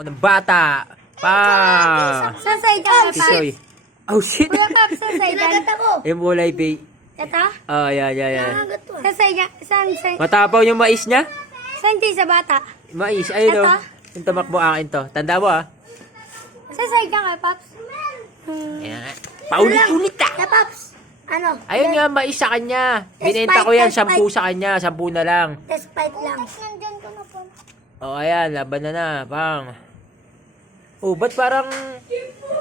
Ako ng bata. Pa! Saan sa'yo dyan, Paps? Tisoy. Oh, shit. Kuya Paps, saan sa'yo dyan? Kinagat ako. Yung kulay bay. Ito? Oh, yan. Kinagat to. Saan sa'yo dyan? Saan? Matapaw yung mais niya? Saan din sa bata? Mais. Ayun Ito? o. Yung tumakbo akin to. Tanda mo ah. Saan sa'yo dyan, Kuya Paps? Ayan. Paulit-ulit ah. Kaya Paps, ano? Ayun nga, mais sa kanya. Binenta ko yan, 10 sa kanya. 10 na lang. Test fight lang. Nandyan ko na po. Oh, ayan. Laban na. Pang. Oh, ba't parang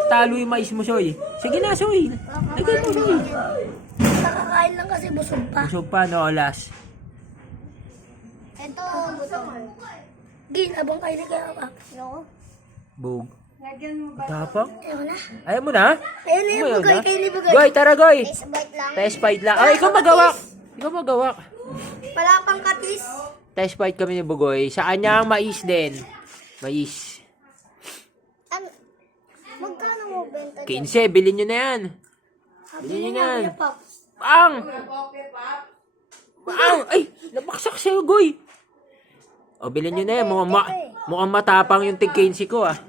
talo yung mais mo, Soy? Sige na, Soy. Lagay mo, Soy. Nakakain lang kasi busog pa. Busog pa, no, alas. Ito, busog. Gin, abang kayo na kaya Paps. No. Bug. Tapang? Ayaw na. Ayaw mo na? Ayun na yung Ayaw bugay, na? kayo ni bugay. Goy, tara, Goy. Test fight lang. Test fight lang. Ay, ikaw magawak. Ikaw magawak. Wala pang katis. Test fight kami ni Bugoy. Sa kanya ang mais din. Mais. Ano? Magkano mo benta 15, bilhin nyo na yan. Bilhin nyo na yan. Kuya Paps. Bang! Bang! Ay! Nabaksak sa'yo, Goy. O, bilhin nyo na yan. Mukhang matapang yung tig 15 ko, ah.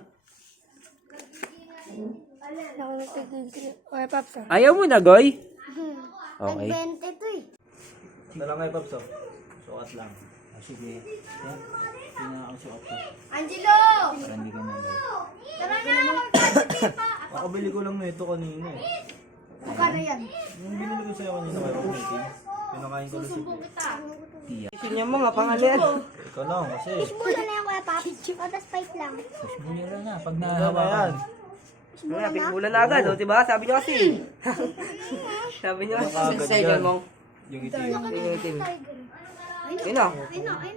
Kuya Paps, ah. Ayaw mo na, Goy? Okay. Nagbenta ito eh. Dala nga Paps, oh. Sukat lang. Ah, sige. Yan. Pinakasukat ko. Angelo! Para hindi ka nalala. Tara na! Magkakasipin pa! Nakabili ko lang na ito kanina eh. Magkano yan? Yung binili ko sa'yo kanina kay Pag-meeting. Pinakain ko lang siya. Sinya mo nga, pangalan. Ikaw lang kasi. Mula na yan Kuya Paps. O, tas fight lang. Mula na, pag Wala na yan. Wala na agad, oh, diba? Sabi niyo kasi. Sabi niyo kasi. Agad yan. Yung itim. Yung itim. Ayun na.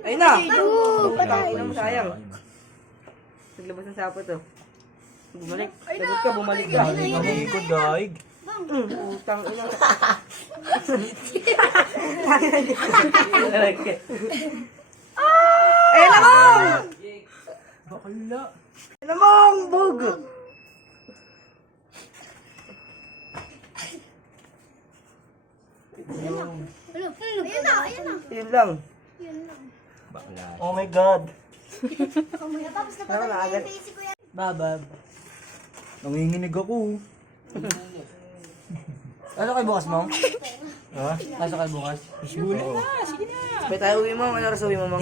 Ayun na. Ayun na mo, sayang. Naglabas ng sapo to. Bumalik. Lagot ka, bumalik ka. Ang ikod, daig. Utang ina. Ayun na mo! Bakala. Ayun na mo, bug! Ayun na, ayun na. Ayun lang. Bakla. Oh my God. Kuya Paps, Ano na agad? si Kuya. Babab. Nanginginig ako. Ano kay bukas mo? Ha? Pasok kay bukas? Oo. May tayo uwi mo. Ano oras uwi mo, Mang?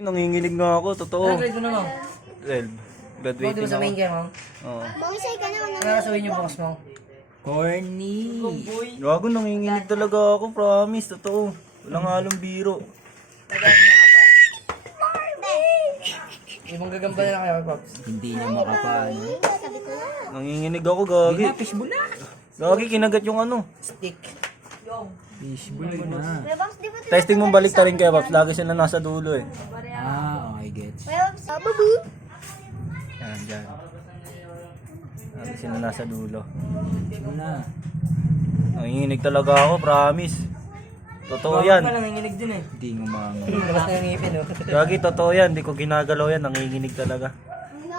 Nanginginig nga ako, totoo. Ano grade mo na, Mang? 12. Di Graduating ba sa main ako. care, Mang? Oo. Mangisay ka naman. Ano oras uwi niyo bukas, Mang? Corny. Gago, nanginginig talaga ako, promise, totoo. Walang halong biro. Ibang gagamba na lang kayo, Pops. Hindi niya makapal. Nanginginig ako, gagi. Fishbowl na. Gagi, kinagat yung ano. Stick. Fishbowl mo na. Kuya Paps, di ba Testing mo balik ta rin kaya, Paps. Lagi sila nasa dulo eh. Ah, okay, gets. Kuya Paps, babu. Yan, dyan. Lagi sila nasa dulo. Fishbowl na. Nanginginig talaga ako, promise. Totoo yan. Nanginginig din eh. Hindi nga mga... Labas na yung ngipin, oh. Gagi, totoo yan. Di ko ginagalaw yan. Nanginginig talaga.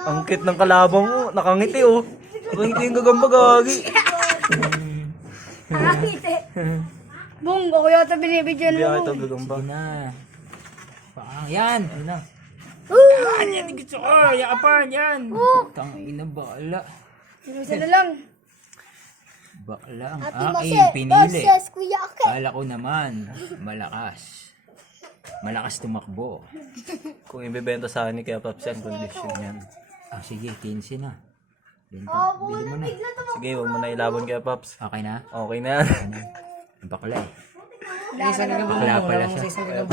Ang cute ng kalabang mo. Nakangiti oh. Nakangiti yung gagamba, gagi. Nakakita. Bung, ako yata binibigyan Hindi mo. ako ito gagamba. Sige na. Paang yan. Yan na. Yan, Yan, gusto ko. Yakapan, yan. Tangina, bakla. sila lang. Bakla ang Ate aking pinili. Boses, Kuya Ake. Kala ko naman, malakas. Malakas tumakbo. Kung ibibenta sa akin ni Kaya Paps yan, condition yan. Ah, sige, 15 na. Benta, Oh, bili mo na. Sige, huwag mo na ilaban Kaya Paps. Okay na? Okay na yan. Ang bakla eh. Isang gagamba mo, Bakla pala wala mo siya. sa isang gagamba.